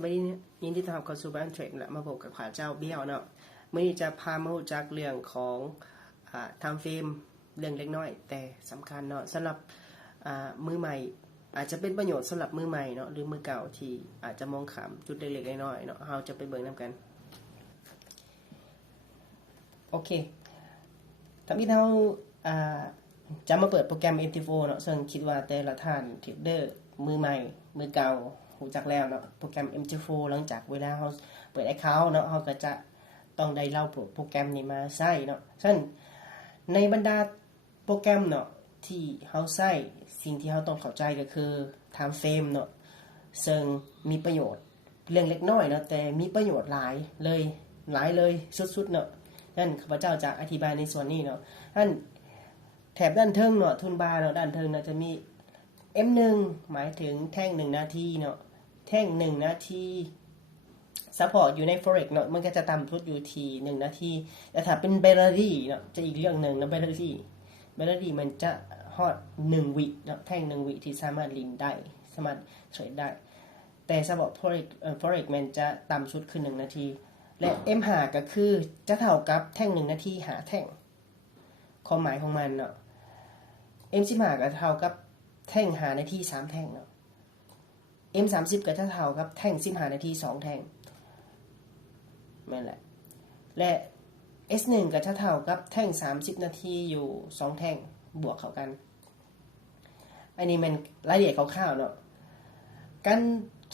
สวัสดียินดีต้อนรับเข้าสู่บ้านเทรดและมาพบกับขาเจ้าเบี้ยวเนาะมื่อนี้จะพามารู้จักเรื่องของทำฟิล์มเรื่องเล็กน้อยแต่สำคัญเนาะสำหรับมือใหม่อาจจะเป็นประโยชน์สำหรับมือใหม่เนาะหรือมือเก่าที่อาจจะมองขามจุดเล็กๆน้อยๆเนาะเราจะไปเบิ่งนำกันโอเคทั้งที่เราจะมาเปิดโปรแกรม MT4 เนาะซึ่งคิดว่าแต่ละท่านเทรดเดอร์มือใหม่มือเก่ารู้จักแล้วเนาะโปรแกรม MT4 หลังจากเวลาเราเปิด account เนาะเราก็จะต้องได้เล่าโปรแกรมนี้มาใช้เนาะฉะนั้นในบรรดาโปรแกรมเนาะที่เราใช้สิ่งที่เราต้องเข้าใจก็คือ time frame เนาะซึ่งมีประโยชน์เรื่องเล็กน้อยเนาะแต่มีประโยชน์หลายเลยสุดๆเนาะนั่นข้าพเจ้าจะอธิบายในส่วนนี้เนาะท่านแถบด้านเทิงเนาะทุนบาร์เนาะด้านเทิงเนาะจะมี M1 หมายถึงแท่ง1นาทีเนาะแท่ง1นาทีซัพพอร์ตอยู่ใน forex เนาะมันก็จะต่ำสุดอยู่ที่1นาทีแต่ถ้าเป็นเบลลารี่เนาะจะอีกเรื่องนึงนะเบลลารี่มันจะฮอด1วิเนาะแท่ง1วิที่สามารถลิงได้สามารถเทรดได้แต่สำหรับ forex มันจะต่ำสุดคือ1นาทีและ M5 ก็คือจะเท่ากับแท่ง1นาทีหาแท่งความหมายของมันเนาะ M15 ก็เท่ากับแท่งหานาที3แท่งเนาะ M30 ก็จะเท่ากับแท่ง15นาที2แท่งนั่นแหละและ S1 ก็จะเท่ากับแท่ง30นาทีอยู่2แท่งบวกเข้ากันอันนี้มันรายละเอียดคร่าวๆเนาะการ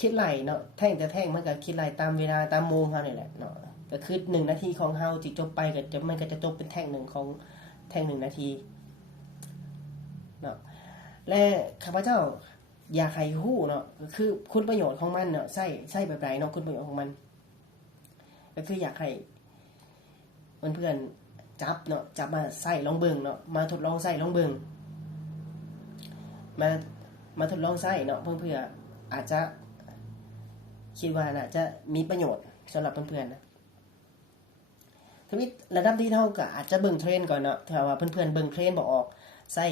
คิดไหลเนาะแท่งแต่แท่งมันก็คิดไหลตามเวลาตามโมงเฮานี่แหละเนาะก็คือ1นาทีของเฮาที่จบไปก็มันก็จะจบเป็นแท่ง1ของแท่ง1นาทีเนาะและข้าพเจ้าอยากให้ฮู้เนาะก็คือคุณประโยชน์ของมันเนาะใช้แบบไหนเนาะคุณประโยชน์ของมันก็คืออยากให้เพื่อนๆจับมาใส่ลองเบิ่งเนาะมาทดลองใส่ลองเบิ่งมาทดลองใส่เนาะเพื่ออาจจะคิดว่าน่าจะมีประโยชน์สำหรับเพื่อนๆนะทีนี้ระดับที่เท่าก็อาจจะเบิ่งเทรนก่อนเนาะถ้าว่าเพื่อนๆเบิ่งเทรนบ่ออกใส่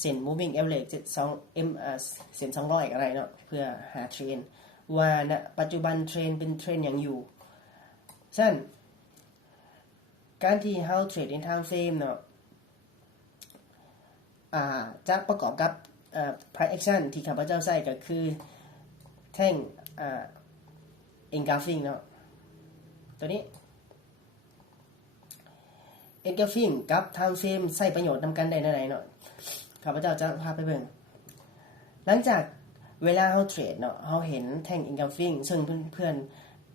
เส้น moving average 2M เส้น200อะไรเนาะเพื่อหาเทรนว่าณปัจจุบันเทรนเป็นเทรนอย่างอยู่ฉะนั้นการที่เฮาเทรด in time frame เนาะจะประกอบกับprice action ที่ข้าพเจ้าใช้ก็คือแท่งengulfing เนาะตัวนี้ engulfing กับ time frame ใช้ประโยชน์นำกันได้ไหนเนาะข้าพเจ้าจะพาไปเบิ่งหลังจากเวลาเฮาเทรดเนาะเฮาเห็นแท่ง engulfing ซึ่งเพื่อน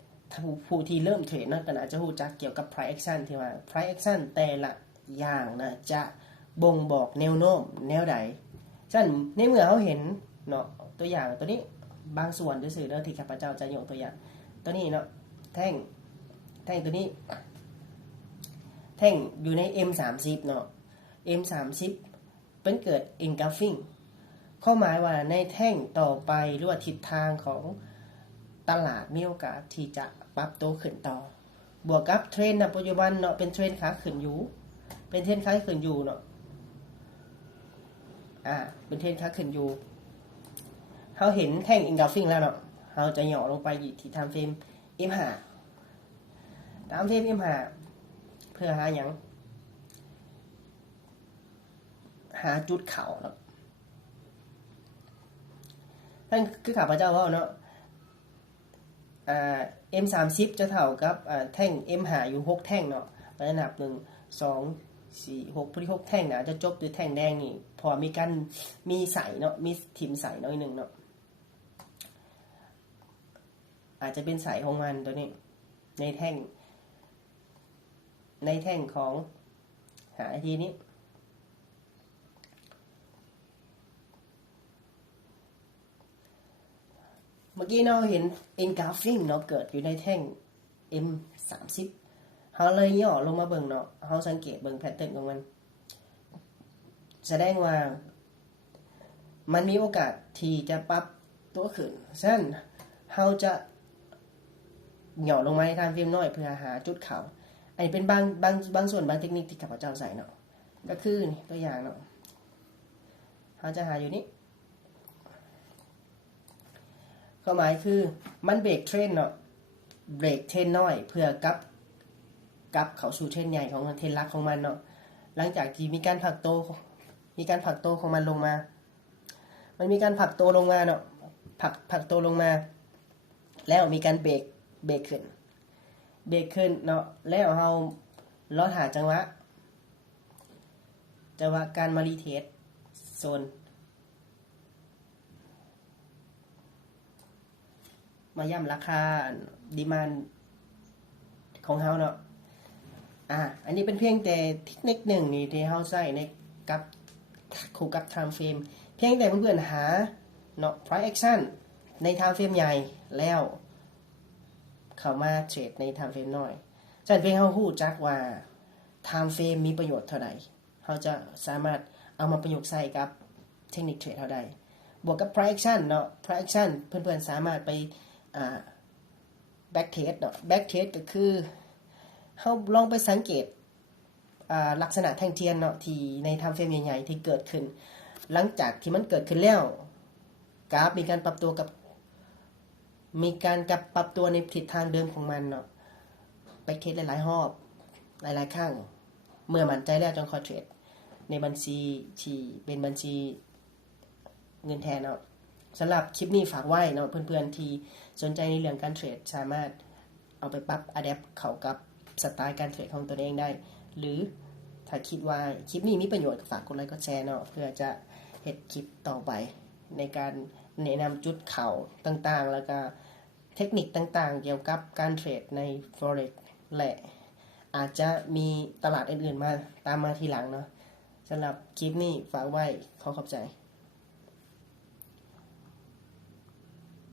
ๆผู้ที่เริ่มเทรดเนาะก็อาจจะรู้จักเกี่ยวกับ price action ที่ว่า price action แต่ละอย่างนะจะบ่งบอกแนวโน้มแนวใดฉะนั้นในเมื่อเฮาเห็นเนาะตัวอย่างตัวนี้บางส่วนซื่อๆเนาะที่ข้าพเจ้าจะยกตัวอย่างตัวนี้เนาะแท่งตัวนี้แท่งอยู่ใน M30 เนาะ M30 เป็นเกิด engulfing ข้อหมายว่าในแท่งต่อไปหรือว่าทิศทางของตลาดมีโอกาสที่จะปรับตัวขึ้นต่อบวกกับเทรนด์ณปัจจุบันเนาะเป็นเทรนด์ขาขึ้นอยู่เป็นเทรนด์ขาขึ้นอยู่เนาะเป็นเทรนด์ขาขึ้นอยู่เฮาเห็นแท่ง engulfing แล้วเนาะเฮาจะย่อลงไปที่ time frame M5 time frame M5 เพื่อหาหยังหาจุดเข่าเนาะนั่นคือข้าพเจ้าว่าเนาะM30 จะเท่ากับแท่ง M5 อยู่6แท่งเนาะระดับ1 2 4 6พอดี6แท่งน่ะจะจบด้วยแท่งแดงนี่พอมีใส่เนาะมีทิมใส่น้อยนึงเนาะอาจจะเป็นใส่ของมันตัวนี้ในแท่งของหาทีนี้เมื่อกี้เราเห็น engulfing เนาะเกิดอยู่ในแท่ง M30 เฮาเลยย่อลงมาเบิ่งเนาะเฮาสังเกตเบิ่งแพทเทิร์นของมันแสดงว่ามันมีโอกาสที่จะปรับตัวขึ้นฉะนั้นเฮาจะย่อลงมาในทางฟิล์มน้อยเพื่อหาจุดเข่าอันนี้เป็นบางส่วนบางเทคนิคที่ข้าพเจ้าใส่เนาะก็คือนี่ตัวอย่างเนาะเฮาจะหาอยู่นี้ ความหมายคือมันเบรกเทรนเนาะเบรกเทรนน้อยเพื่อกลับเข้าสู่เทรนใหญ่ของมันเทรนหลักของมันเนาะหลังจากที่มีการผลักโตของมันลงมามันมีการผลักโตลงมาเนาะผลักโตลงมาแล้วมีการเบรกขึ้นเนาะแล้วเฮารอหาจังหวะการมารีเทสโซนมาย่ำราคาดีมานด์ของเฮาเนาะอันนี้เป็นเพียงแต่เทคนิคหนึ่งนี่ที่เฮาใช้ในกับคู่กับ time frame เพียงแต่เพื่อนๆหาเนาะ price action ใน time frame ใหญ่แล้วเข้ามาเทรดใน time frame น้อยฉะนั้นเพียงเฮาฮู้จักว่า time frame มีประโยชน์เท่าใดเฮาจะสามารถเอามาประยุกต์ใช้กับเทคนิคเทรดเฮาได้บวกกับ price action เนาะ price action เพื่อนๆสามารถไปback test เนาะ back test ก็คือเฮาลองไปสังเกตลักษณะแท่งเทียนเนาะที่ใน time frame ใหญ่ๆที่เกิดขึ้นหลังจากที่มันเกิดขึ้นแล้วกราฟมีการปรับตัวในทิศทางเดิมของมันเนาะback test หลายๆรอบหลายๆครั้งเมื่อมั่นใจแล้วจงคอยเทรดในบัญชีที่เป็นบัญชีเงินแทนเนาะสำหรับคลิปนี้ฝากไว้เนาะเพื่อนๆที่สนใจในเรื่องการเทรดสามารถเอาไปปรับอะแดปเข้ากับสไตล์การเทรดของตัวเองได้หรือถ้าคิดว่าคลิปนี้มีประโยชน์ฝากกดไลค์กดแชร์เนาะเพื่อจะเฮ็ดคลิปต่อไปในการแนะนำจุดเข้าต่างๆแล้วก็เทคนิคต่างๆเกี่ยวกับการเทรดใน Forex และอาจจะมีตลาดอื่นๆมาตามมาทีหลังเนาะสำหรับคลิปนี้ฝากไว้ขอบใจ